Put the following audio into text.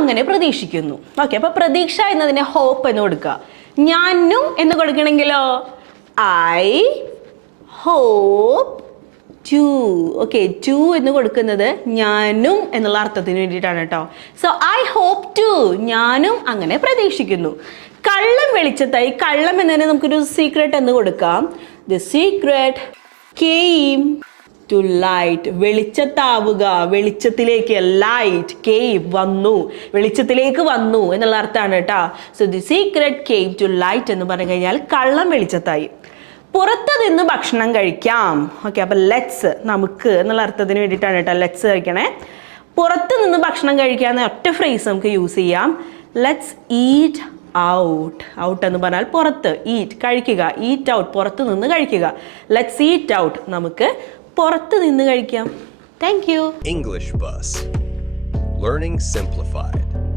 അങ്ങനെ പ്രതീക്ഷിക്കുന്നു. ഓക്കെ അപ്പൊ പ്രതീക്ഷ എന്നതിനെ ഹോപ്പ് എന്ന് കൊടുക്കുക. ഞാനും എന്ന് കൊടുക്കണമെങ്കിലോ I hope to okay to എന്ന് കൊടുക്കുന്നത് ഞാനും എന്നുള്ള അർത്ഥത്തിന് വേണ്ടിയിട്ടാണ് കേട്ടോ സോ ഐ ഹോപ്പ് ടു ഞാനും അങ്ങനെ പ്രതീക്ഷിക്കുന്നു. കള്ളം വെളിച്ചത്തായി കള്ളം എന്നതിന് നമുക്കൊരു സീക്രട്ട് എന്ന് കൊടുക്കാം. The secret came to light വെളിച്ചത്താവുക. വെളിച്ചത്തിലേക്ക് ലൈറ്റ് കേവ് വന്നു. വെളിച്ചത്തിലേക്ക് വന്നു എന്നുള്ള അർത്ഥമാണ് കേട്ടോ. So the secret came to light എന്ന് പറഞ്ഞു കഴിഞ്ഞാൽ കള്ളം വെളിച്ചത്തായി. പുറത്ത് നിന്ന് ഭക്ഷണം കഴിക്കാം. ഓക്കെ അപ്പം ലെറ്റ്സ് നമുക്ക് എന്നുള്ള അർത്ഥത്തിന് വേണ്ടിയിട്ടാണ് കേട്ടോ ലെറ്റ്സ് കഴിക്കണേ. പുറത്ത് നിന്ന് ഭക്ഷണം കഴിക്കാവുന്ന ഒറ്റ ഫ്രേസ് നമുക്ക് യൂസ് ചെയ്യാം. ലെറ്റ്സ് ഈറ്റ് ഔട്ട് ഔട്ട് എന്ന് പറഞ്ഞാൽ പുറത്ത്. ഈറ്റ് കഴിക്കുക. ഈറ്റ് ഔട്ട് പുറത്ത് നിന്ന് കഴിക്കുക. ലെറ്റ്സ് ഈറ്റ് ഔട്ട് നമുക്ക് പുറത്ത് നിന്ന് കഴിക്കാം. Thank you English bus learning simplify